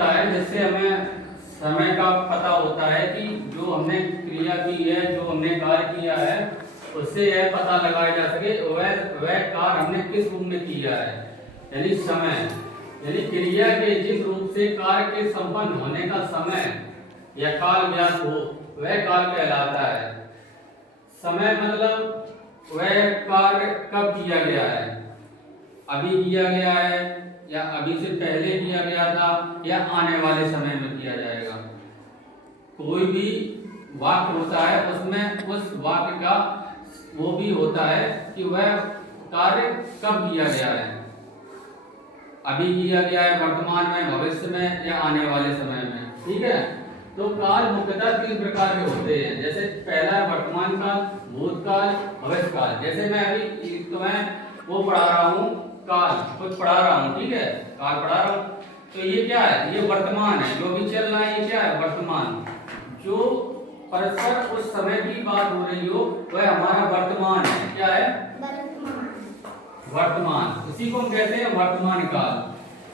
होता है जिससे हमें समय का पता होता है कि जो हमने क्रिया की है, जो हमने कार्य किया है, उससे यह पता लगाया जा सके वह कार्य हमने किस रूप में किया है। यानी समय, यानी क्रिया के जिस रूप से कार्य के संपन्न होने का समय या काल ज्ञात हो वह काल कहलाता है। समय मतलब वह कार्य कब किया गया है, अभी किया गया है या अभी से पहले किया गया था या आने वाले समय में किया जाएगा। कोई भी वाक्य होता है उसमें उस वाक्य का वो भी होता है कि वह कार्य कब किया गया है, अभी किया गया है, वर्तमान में, भविष्य में या आने वाले समय में। ठीक है, तो काल मुख्यतः 3 प्रकार के होते हैं। जैसे पहला है वर्तमान काल, भूतकाल, भविष्य काल। जैसे मैं अभी तुम्हें वो पढ़ा रहा हूँ, काल कुछ पढ़ा रहा हूँ, ठीक है, काल पढ़ा रहा हूँ, तो ये क्या है, ये वर्तमान है, जो भी चल रहा है ये क्या है, वर्तमान। जो परस्पर उस समय की बात हो रही हो वह हमारा वर्तमान है। क्या है, वर्तमान। इसी को हम कहते हैं वर्तमान काल।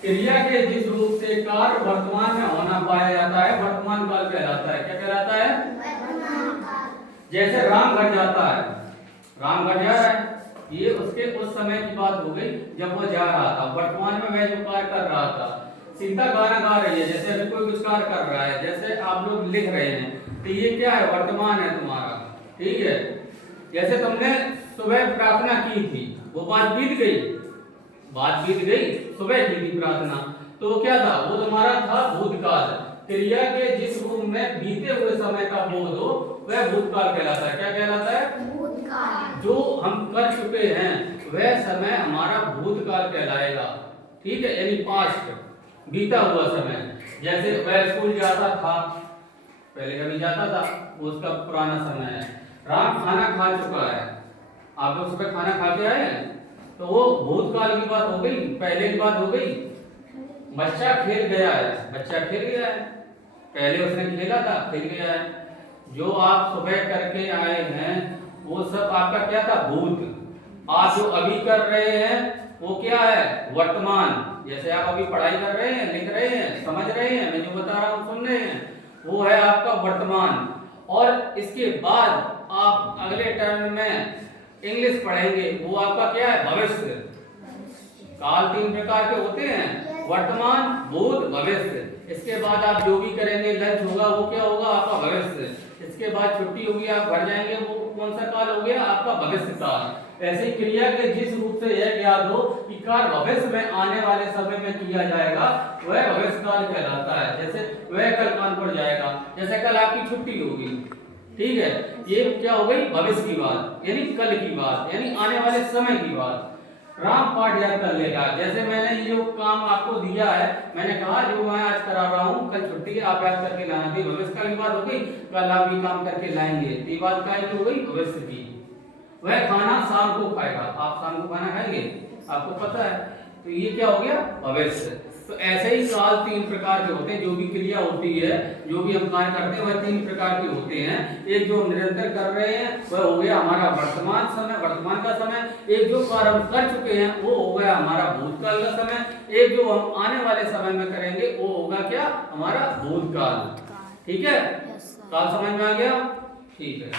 क्रिया के जिस रूप से कार्य वर्तमान में होना पाया जाता है वर्तमान काल कहलाता है। क्या कहलाता है, वर्तमान काल। जैसे राम घर जाता है, राम घर जा रहा है, ये उसके उस समय की बात हो गई जब वो जा रहा था, वर्तमान में वह जो कार्य कर रहा था। सीता गाना गा रही है, जैसे अभी कोई कुछ कार्य कर रहा है, जैसे आप लोग लिख रहे हैं, तो ये क्या है, वर्तमान है तुम्हारा। ठीक है, जैसे तुमने सुबह प्रार्थना की थी, वो बात बीत गई, बात बीत गई, सुबह की थी प्रार्थना, तो वो क्या था, वो तुम्हारा था भूतकाल। क्रिया के जिस रूप में बीते हुए समय का बोध हो वह भूतकाल कहलाता है। क्या कहलाता है, भूतकाल। जो हम कर चुके हैं वह समय हमारा भूतकाल कहलाएगा। ठीक है, यानी पास्ट, बीता हुआ समय। जैसे वह स्कूल जाता था, पहले कभी जाता था, उसका पुराना समय है। राम खाना खा चुका है, आप लोग सुबह खाना खा के आए हैं, तो वो भूतकाल की बात हो गई, पहले की बात हो गई। बच्चा खेल गया है, बच्चा खेल गया है, पहले उसने खेला था, खेल गया है। जो आप सुबह करके आए हैं वो सब आपका क्या था, भूत। आप जो अभी कर रहे हैं वो क्या है, वर्तमान। जैसे आप अभी पढ़ाई कर रहे हैं, लिख रहे हैं, समझ रहे हैं, मैं जो बता रहा हूँ सुन रहे हैं, वो है आपका वर्तमान। और इसके बाद आप अगले टर्म में इंग्लिश पढ़ेंगे, वो आपका क्या है, भविष्य। काल 3 प्रकार के होते हैं, वर्तमान, भूत, भविष्य। इसके बाद आप जो भी करेंगे, लंच होगा, वो क्या होगा, आपका भविष्य। इसके बाद छुट्टी होगी, आप घर जाएंगे, वो कौन सा काल हो गया, आपका भविष्य काल। ऐसे क्रिया के जिस रूप से यह याद हो कि कार्य भविष्य में आने वाले समय में किया जाएगा वह भविष्य काल कहलाता है। जैसे वह कल कानपुर जाएगा, जैसे कल आपकी छुट्टी होगी, ठीक है, ये क्या हो गई, भविष्य की बात, यानी कल की बात, यानी आने वाले समय की बात। राम पाठ याद कर लेगा। जैसे मैंने ये जो काम आपको दिया है, मैंने कहा जो मैं आज करा रहा हूँ, कल छुट्टी है, आप याद करके लाना। भी भविष्य काल की बात हो गई, कल आप ये काम करके लाएंगे, तो ये बात क्या हो गई, भविष्य की। वह खाना शाम को खाएगा, आप शाम को खाना खाएंगे, आपको पता है, तो ये क्या हो गया, भविष्य। तो ऐसे ही काल 3 प्रकार के होते हैं, जो भी क्रिया होती है, जो भी हम कार्य करते हैं वह 3 प्रकार के होते हैं। एक जो निरंतर कर रहे हैं वह हो गया हमारा वर्तमान समय, वर्तमान का समय। एक जो कार्य हम कर चुके हैं वो हो गया हमारा भूतकाल का समय। एक जो हम आने वाले समय में करेंगे वो होगा क्या, हमारा भूतकाल। ठीक है, काल समझ में आ गया, ठीक है।